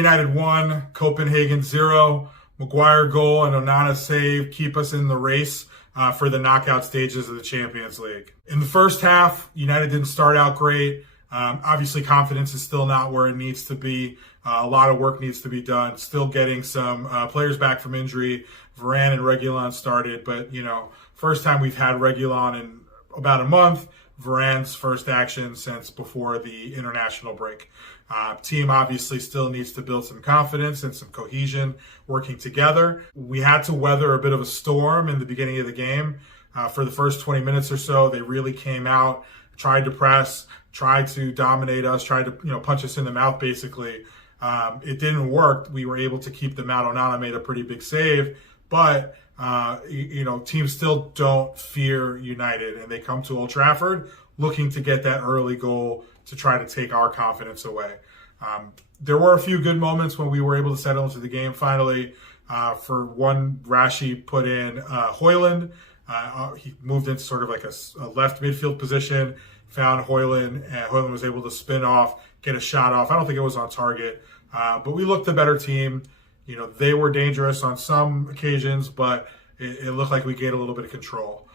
United 1, Copenhagen 0. Maguire goal and Onana save keep us in the race for the knockout stages of the Champions League. In the first half, United didn't start out great. Obviously, confidence is still not where it needs to be. A lot of work needs to be done. Still getting some players back from injury. Varane and Reguilon started, but, first time we've had Reguilon in about a month. Varane's first action since before the international break. Team obviously still needs to build some confidence and some cohesion working together. We had to weather a bit of a storm in the beginning of the game. For the first 20 minutes or so, they really came out, tried to press, tried to dominate us, tried to punch us in the mouth basically. It didn't work. We were able to keep them out. Onana made a pretty big save, but teams still don't fear United, and they come to Old Trafford looking to get that early goal to try to take our confidence away. There were a few good moments when we were able to settle into the game finally. For one, Rashi put in Højlund. He moved into sort of like a left midfield position, found Højlund, and Højlund was able to spin off, get a shot off. I don't think it was on target, but we looked the better team. They were dangerous on some occasions, but it looked like we gained a little bit of control.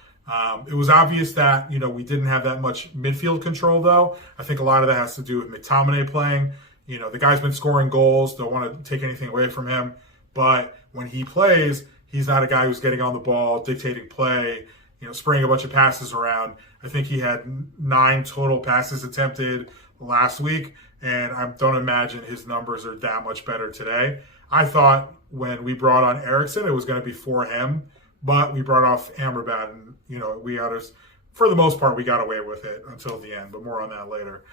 It was obvious that, we didn't have that much midfield control, though. I think a lot of that has to do with McTominay playing. The guy's been scoring goals. Don't want to take anything away from him. But when he plays, he's not a guy who's getting on the ball, dictating play, spraying a bunch of passes around. I think he had 9 total passes attempted last week, and I don't imagine his numbers are that much better today. I thought when we brought on Eriksen, it was going to be for him, but we brought off Amrabat, and we got us, for the most part, we got away with it until the end, but more on that later.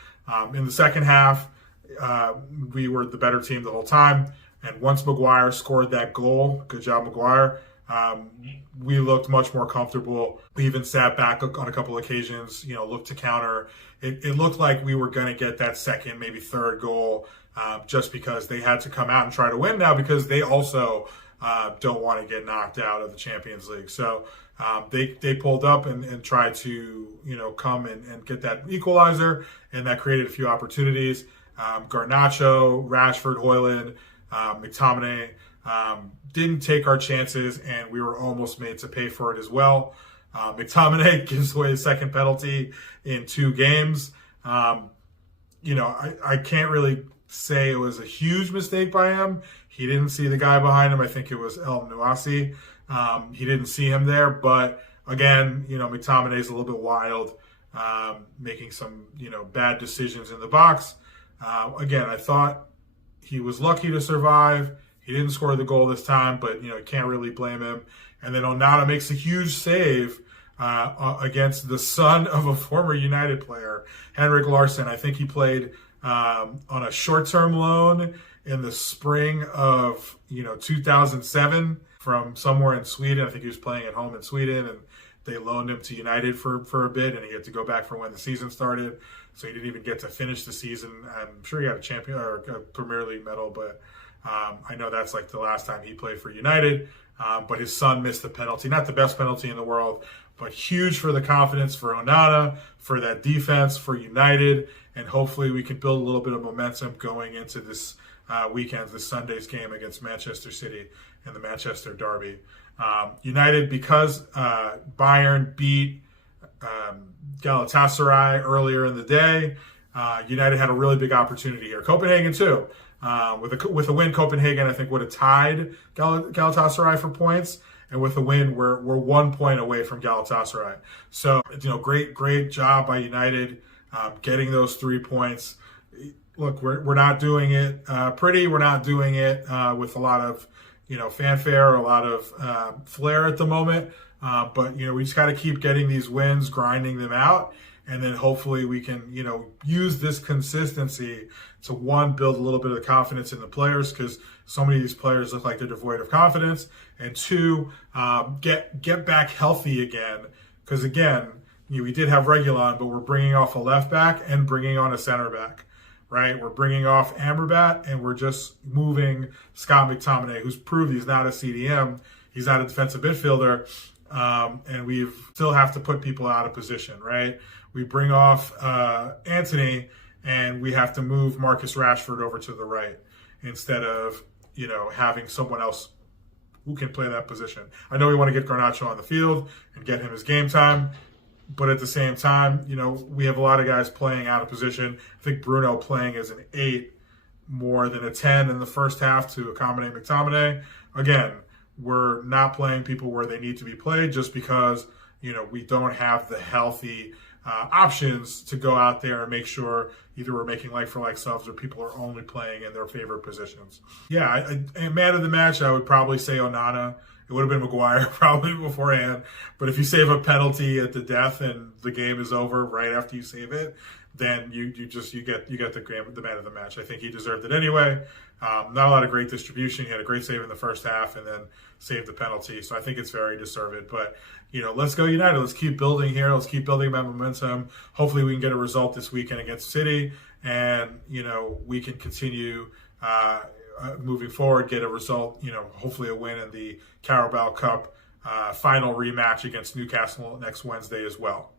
In the second half, we were the better team the whole time, and once Maguire scored that goal, good job Maguire, we looked much more comfortable. We even sat back on a couple occasions, looked to counter. It looked like we were going to get that second, maybe third goal, just because they had to come out and try to win now, because they also don't want to get knocked out of the Champions League. So they pulled up and tried to come and get that equalizer, and that created a few opportunities. Garnacho, Rashford, Højlund, McTominay didn't take our chances, and we were almost made to pay for it as well. McTominay gives away his second penalty in 2 games. I can't really say it was a huge mistake by him. He didn't see the guy behind him. I think it was El Nouassi. He didn't see him there, but again, McTominay's a little bit wild, making some, bad decisions in the box. Again, I thought he was lucky to survive. He didn't score the goal this time, but, can't really blame him. And then Onana makes a huge save against the son of a former United player, Henrik Larsson. I think he played on a short-term loan in the spring of 2007 from somewhere in Sweden. I think he was playing at home in Sweden, and they loaned him to United for a bit, and he had to go back for when the season started. So he didn't even get to finish the season. I'm sure he got a champion or a Premier League medal, but I know that's like the last time he played for United. But his son missed the penalty. Not the best penalty in the world, but huge for the confidence for Onana, for that defense, for United, and hopefully we can build a little bit of momentum going into this this Sunday's game against Manchester City in the Manchester Derby. United, because Bayern beat Galatasaray earlier in the day, United had a really big opportunity here. Copenhagen too. With a win, Copenhagen I think would have tied Galatasaray for points, and with a win, we're 1 point away from Galatasaray. So great job by United getting those 3 points. Look, we're not doing it pretty. We're not doing it with a lot of fanfare, a lot of flair at the moment. But we just got to keep getting these wins, grinding them out. And then hopefully we can, use this consistency to, one, build a little bit of confidence in the players, because so many of these players look like they're devoid of confidence. And 2, get back healthy again. Because again, we did have Reguilon, but we're bringing off a left back and bringing on a center back, right? We're bringing off Amrabat, and we're just moving Scott McTominay, who's proved he's not a CDM. He's not a defensive midfielder. And we still have to put people out of position, right? We bring off Anthony, and we have to move Marcus Rashford over to the right. instead of, having someone else who can play that position. I know we want to get Garnacho on the field and get him his game time, but at the same time, we have a lot of guys playing out of position. I think Bruno playing as an 8 more than a 10 in the first half to accommodate McTominay. Again, we're not playing people where they need to be played just because, we don't have the healthy options to go out there and make sure either we're making like-for-like subs or people are only playing in their favorite positions. Yeah, man of the match, I would probably say Onana. It would have been Maguire probably beforehand. But if you save a penalty at the death and the game is over right after you save it, then you get the man of the match. I think he deserved it anyway. Not a lot of great distribution. He had a great save in the first half and then saved the penalty. So I think it's very deserved. But, let's go United. Let's keep building here. Let's keep building that momentum. Hopefully we can get a result this weekend against City. And, we can continue moving forward, get a result, hopefully a win in the Carabao Cup final rematch against Newcastle next Wednesday as well.